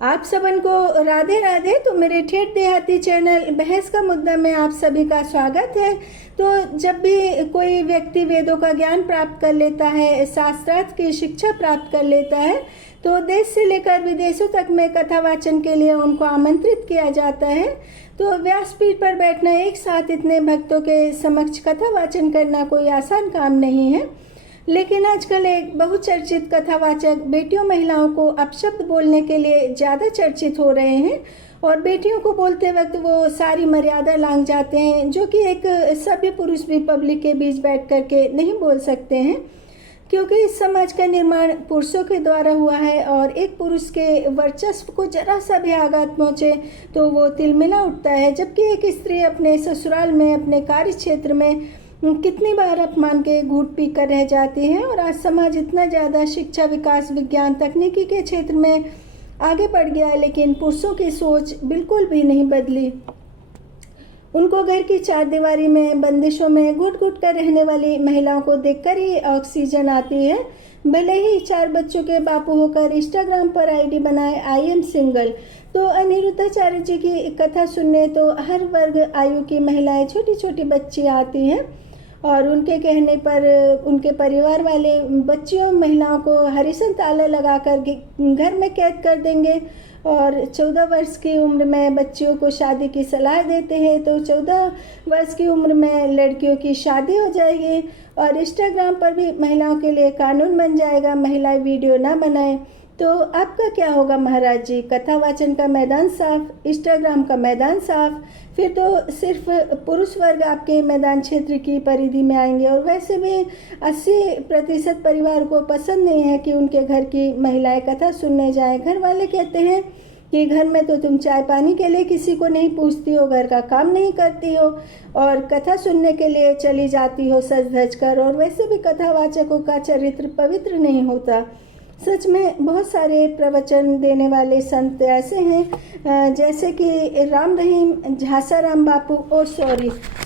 आप सबन को राधे राधे। तो मेरे ठेठ देहाती चैनल बहस का मुद्दा में आप सभी का स्वागत है। तो जब भी कोई व्यक्ति वेदों का ज्ञान प्राप्त कर लेता है, शास्त्रार्थ की शिक्षा प्राप्त कर लेता है, तो देश से लेकर विदेशों तक में कथा वाचन के लिए उनको आमंत्रित किया जाता है। तो व्यासपीठ पर बैठना, एक साथ इतने भक्तों के समक्ष कथा वाचन करना कोई आसान काम नहीं है। लेकिन आजकल एक बहुचर्चित कथावाचक बेटियों महिलाओं को अपशब्द बोलने के लिए ज़्यादा चर्चित हो रहे हैं और बेटियों को बोलते वक्त वो सारी मर्यादा लांघ जाते हैं, जो कि एक सभ्य पुरुष भी पब्लिक के बीच बैठ कर के नहीं बोल सकते हैं, क्योंकि इस समाज का निर्माण पुरुषों के द्वारा हुआ है और एक पुरुष के वर्चस्व को जरा सा भी आघात पहुँचे तो वो तिलमिला उठता है। जबकि एक स्त्री अपने ससुराल में, अपने कार्य क्षेत्र में कितनी बार अपमान के घूट पी कर रह जाती है। और आज समाज इतना ज़्यादा शिक्षा, विकास, विज्ञान, तकनीकी के क्षेत्र में आगे बढ़ गया है, लेकिन पुरुषों की सोच बिल्कुल भी नहीं बदली। उनको घर की चारदीवारी में, बंदिशों में घुट घुट कर रहने वाली महिलाओं को देखकर ही ऑक्सीजन आती है। भले ही 4 बच्चों के बापू होकर इंस्टाग्राम पर आईडी बनाए आई एम सिंगल। तो अनिरुद्धाचार्य जी की कथा सुनने तो हर वर्ग आयु की महिलाएं, छोटी छोटी बच्ची आती हैं और उनके कहने पर उनके परिवार वाले बच्चियों महिलाओं को हरिसन ताला लगाकर घर में कैद कर देंगे और 14 वर्ष की उम्र में बच्चियों को शादी की सलाह देते हैं। तो 14 वर्ष की उम्र में लड़कियों की शादी हो जाएगी और इंस्टाग्राम पर भी महिलाओं के लिए कानून बन जाएगा, महिलाएं वीडियो ना बनाएं। तो आपका क्या होगा महाराज जी? कथा वाचन का मैदान साफ, इंस्टाग्राम का मैदान साफ, फिर तो सिर्फ पुरुष वर्ग आपके मैदान क्षेत्र की परिधि में आएंगे। और वैसे भी 80% परिवार को पसंद नहीं है कि उनके घर की महिलाएं कथा सुनने जाएं। घर वाले कहते हैं कि घर में तो तुम चाय पानी के लिए किसी को नहीं पूछती हो, घर का काम नहीं करती हो और कथा सुनने के लिए चली जाती हो सज धज कर। और वैसे भी कथावाचकों का चरित्र पवित्र नहीं होता। सच में बहुत सारे प्रवचन देने वाले संत ऐसे हैं, जैसे कि राम रहीम, झासाराम बापू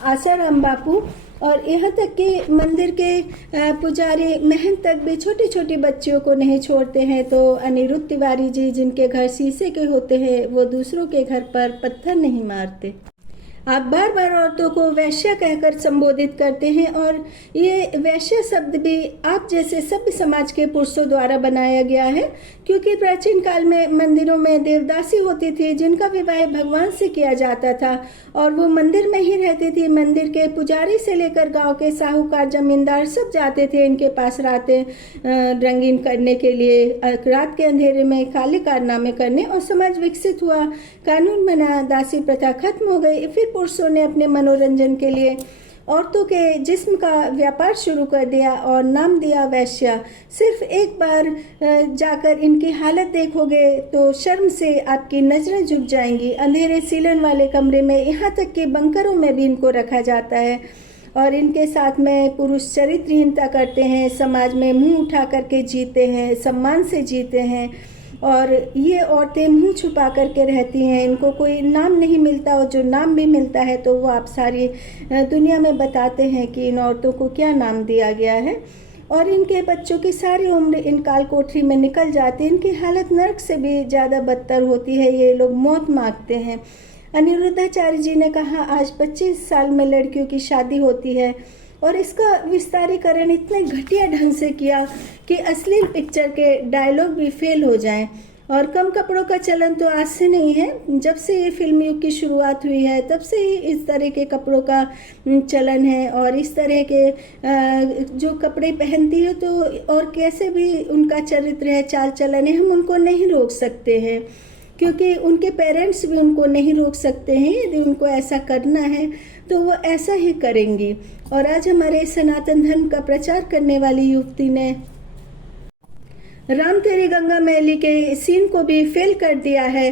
आसाराम बापू, और यहाँ तक कि मंदिर के पुजारी महंत तक भी छोटी छोटी बच्चियों को नहीं छोड़ते हैं। तो अनिरुद्ध तिवारी जी, जिनके घर शीशे के होते हैं, वो दूसरों के घर पर पत्थर नहीं मारते। आप बार बार औरतों को वैश्या कहकर संबोधित करते हैं और ये वैश्य शब्द भी आप जैसे सभ्य समाज के पुरुषों द्वारा बनाया गया है, क्योंकि प्राचीन काल में मंदिरों में देवदासी होती थी जिनका विवाह भगवान से किया जाता था और वो मंदिर में ही रहती थी। मंदिर के पुजारी से लेकर गांव के साहूकार, जमींदार सब जाते थे इनके पास रातें रंगीन करने के लिए, रात के अंधेरे में काले कारनामे करने। और समाज विकसित हुआ, कानून बना, दासी प्रथा खत्म हो गई। फिर पुरुषों ने अपने मनोरंजन के लिए औरतों के जिस्म का व्यापार शुरू कर दिया और नाम दिया वैश्या। सिर्फ एक बार जाकर इनकी हालत देखोगे तो शर्म से आपकी नजरें झुक जाएंगी। अंधेरे सीलन वाले कमरे में, यहाँ तक कि बंकरों में भी इनको रखा जाता है और इनके साथ में पुरुष चरित्रहीनता करते हैं, समाज में मुंह उठा करके जीते हैं, सम्मान से जीते हैं। और ये औरतें मुंह छुपा करके रहती हैं, इनको कोई नाम नहीं मिलता और जो नाम भी मिलता है तो वो आप सारी दुनिया में बताते हैं कि इन औरतों को क्या नाम दिया गया है। और इनके बच्चों की सारी उम्र इन काल कोठरी में निकल जाती है। इनकी हालत नरक से भी ज़्यादा बदतर होती है, ये लोग मौत मांगते हैं। अनिरुद्धाचार्य जी ने कहा आज 25 साल में लड़कियों की शादी होती है और इसका विस्तारीकरण इतने घटिया ढंग से किया कि अश्लील पिक्चर के डायलॉग भी फेल हो जाएं। और कम कपड़ों का चलन तो आज से नहीं है, जब से ये फिल्म युग की शुरुआत हुई है तब से ही इस तरह के कपड़ों का चलन है। और इस तरह के जो कपड़े पहनती है तो और कैसे भी उनका चरित्र है, चाल चलन है, हम उनको नहीं रोक सकते हैं, क्योंकि उनके पेरेंट्स भी उनको नहीं रोक सकते हैं। यदि उनको ऐसा करना है तो वो ऐसा ही करेंगी। और आज हमारे सनातन धर्म का प्रचार करने वाली युवती ने राम तेरी गंगा मैली के सीन को भी फेल कर दिया है,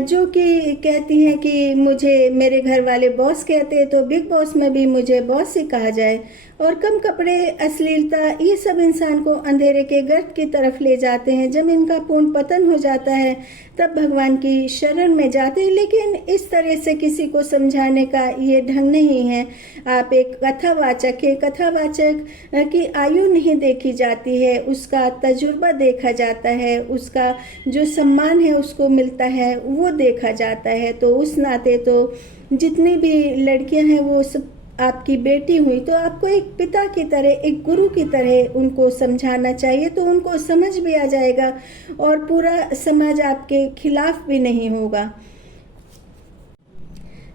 जो कि कहती हैं कि मुझे मेरे घर वाले बॉस कहते हैं तो बिग बॉस में भी मुझे बॉस ही कहा जाए। और कम कपड़े, अश्लीलता, ये सब इंसान को अंधेरे के गर्त की तरफ ले जाते हैं। जब इनका पूर्ण पतन हो जाता है तब भगवान की शरण में जाते हैं। लेकिन इस तरह से किसी को समझाने का ये ढंग नहीं है। आप एक कथावाचक है, कथावाचक की आयु नहीं देखी जाती है, उसका तजुर्बा देखा जाता है, उसका जो सम्मान है उसको मिलता है वो देखा जाता है। तो उस नाते तो जितनी भी लड़कियां हैं वो सब आपकी बेटी हुई, तो आपको एक पिता की तरह, एक गुरु की तरह उनको समझाना चाहिए, तो उनको समझ भी आ जाएगा और पूरा समाज आपके खिलाफ भी नहीं होगा।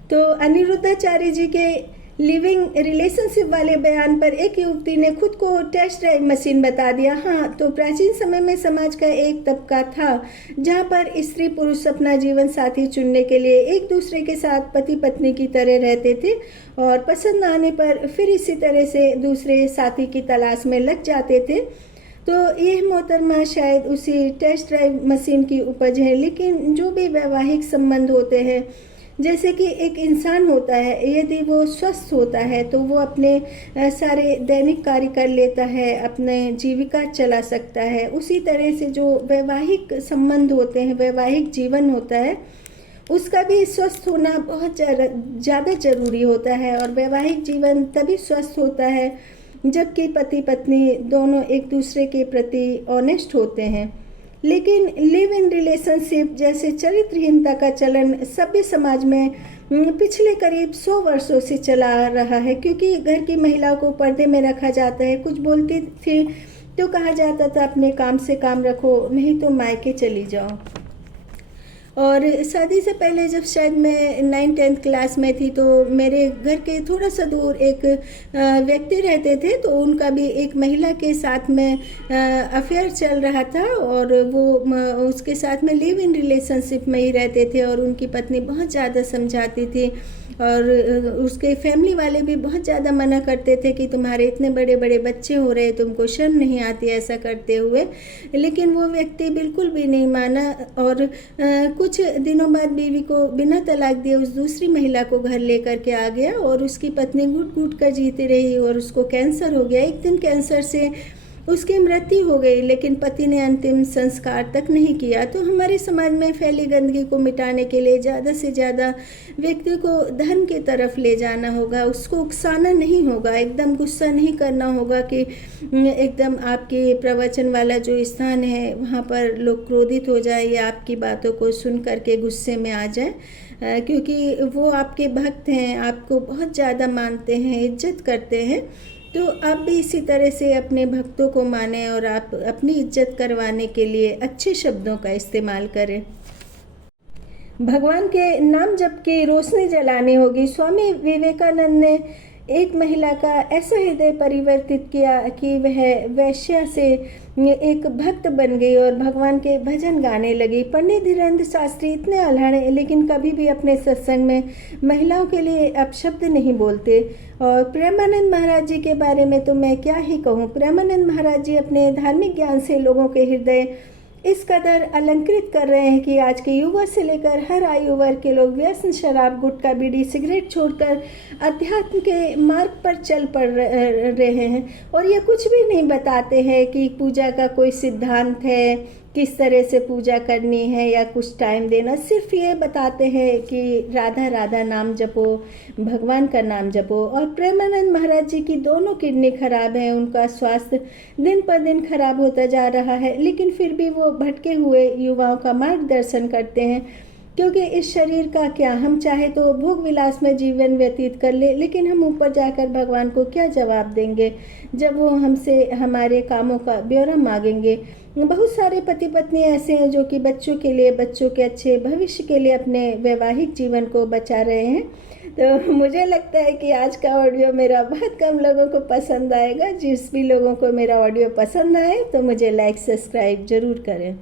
तो अनिरुद्धाचार्य जी के लिविंग रिलेशनशिप वाले बयान पर एक युवती ने खुद को टेस्ट ड्राइव मशीन बता दिया। हाँ, तो प्राचीन समय में समाज का एक तबका था जहाँ पर स्त्री पुरुष अपना जीवन साथी चुनने के लिए एक दूसरे के साथ पति पत्नी की तरह रहते थे और पसंद आने पर फिर इसी तरह से दूसरे साथी की तलाश में लग जाते थे। तो यह मोहतरमा शायद उसी टेस्ट ड्राइव मशीन की उपज है। लेकिन जो भी वैवाहिक संबंध होते हैं, जैसे कि एक इंसान होता है, यदि वो स्वस्थ होता है तो वो अपने सारे दैनिक कार्य कर लेता है, अपने जीविका चला सकता है। उसी तरह से जो वैवाहिक संबंध होते हैं, वैवाहिक जीवन होता है, उसका भी स्वस्थ होना बहुत ज़्यादा जरूरी होता है। और वैवाहिक जीवन तभी स्वस्थ होता है जबकि पति पत्नी दोनों एक दूसरे के प्रति ऑनेस्ट होते हैं। लेकिन लिव इन रिलेशनशिप जैसे चरित्रहीनता का चलन सभ्य समाज में पिछले करीब 100 वर्षों से चला रहा है, क्योंकि घर की महिलाओं को पर्दे में रखा जाता है। कुछ बोलती थी तो कहा जाता था अपने काम से काम रखो, नहीं तो मायके चली जाओ। और शादी से पहले जब शायद मैं 9th-10th क्लास में थी तो मेरे घर के थोड़ा सा दूर एक व्यक्ति रहते थे, तो उनका भी एक महिला के साथ में अफेयर चल रहा था और वो उसके साथ में लिव इन रिलेशनशिप में ही रहते थे। और उनकी पत्नी बहुत ज़्यादा समझाती थी और उसके फैमिली वाले भी बहुत ज़्यादा मना करते थे कि तुम्हारे इतने बड़े बड़े बच्चे हो रहे, तुमको शर्म नहीं आती ऐसा करते हुए। लेकिन वो व्यक्ति बिल्कुल भी नहीं माना और कुछ दिनों बाद बीवी को बिना तलाक दिए उस दूसरी महिला को घर लेकर के आ गया और उसकी पत्नी घुट घुट कर जीती रही और उसको कैंसर हो गया। एक दिन कैंसर से उसकी मृत्यु हो गई, लेकिन पति ने अंतिम संस्कार तक नहीं किया। तो हमारे समाज में फैली गंदगी को मिटाने के लिए ज़्यादा से ज़्यादा व्यक्ति को धर्म की तरफ ले जाना होगा, उसको उकसाना नहीं होगा, एकदम गुस्सा नहीं करना होगा कि एकदम आपके प्रवचन वाला जो स्थान है वहाँ पर लोग क्रोधित हो जाए या आपकी बातों को सुन करके गुस्से में आ जाए, क्योंकि वो आपके भक्त हैं, आपको बहुत ज़्यादा मानते हैं, इज्जत करते हैं। तो आप भी इसी तरह से अपने भक्तों को माने और आप अपनी इज्जत करवाने के लिए अच्छे शब्दों का इस्तेमाल करें। भगवान के नाम जप की रोशनी जलानी होगी। स्वामी विवेकानंद ने एक महिला का ऐसा हृदय परिवर्तित किया कि वह वैश्या से एक भक्त बन गई और भगवान के भजन गाने लगी। पंडित धीरेन्द्र शास्त्री इतने अल्हड़ हैं लेकिन कभी भी अपने सत्संग में महिलाओं के लिए अपशब्द नहीं बोलते। और प्रेमानंद महाराज जी के बारे में तो मैं क्या ही कहूँ। प्रेमानंद महाराज जी अपने धार्मिक ज्ञान से लोगों के हृदय इस कदर अलंकृत कर रहे हैं कि आज के युवा से लेकर हर आयु वर्ग के लोग व्यसन, शराब, गुटखा, बीड़ी, सिगरेट छोड़कर अध्यात्म के मार्ग पर चल पड़ रहे हैं। और ये कुछ भी नहीं बताते हैं कि पूजा का कोई सिद्धांत है, किस तरह से पूजा करनी है या कुछ टाइम देना। सिर्फ ये बताते हैं कि राधा राधा नाम जपो, भगवान का नाम जपो। और प्रेमानंद महाराज जी की दोनों किडनी खराब है, उनका स्वास्थ्य दिन पर दिन खराब होता जा रहा है, लेकिन फिर भी वो भटके हुए युवाओं का मार्गदर्शन करते हैं। क्योंकि इस शरीर का क्या, हम चाहे तो भोग विलास में जीवन व्यतीत कर ले, लेकिन हम ऊपर जाकर भगवान को क्या जवाब देंगे जब वो हमसे हमारे कामों का ब्यौरा मांगेंगे। बहुत सारे पति पत्नी ऐसे हैं जो कि बच्चों के लिए, बच्चों के अच्छे भविष्य के लिए अपने वैवाहिक जीवन को बचा रहे हैं। तो मुझे लगता है कि आज का ऑडियो मेरा बहुत कम लोगों को पसंद आएगा। जिस भी लोगों को मेरा ऑडियो पसंद आए तो मुझे लाइक सब्सक्राइब ज़रूर करें।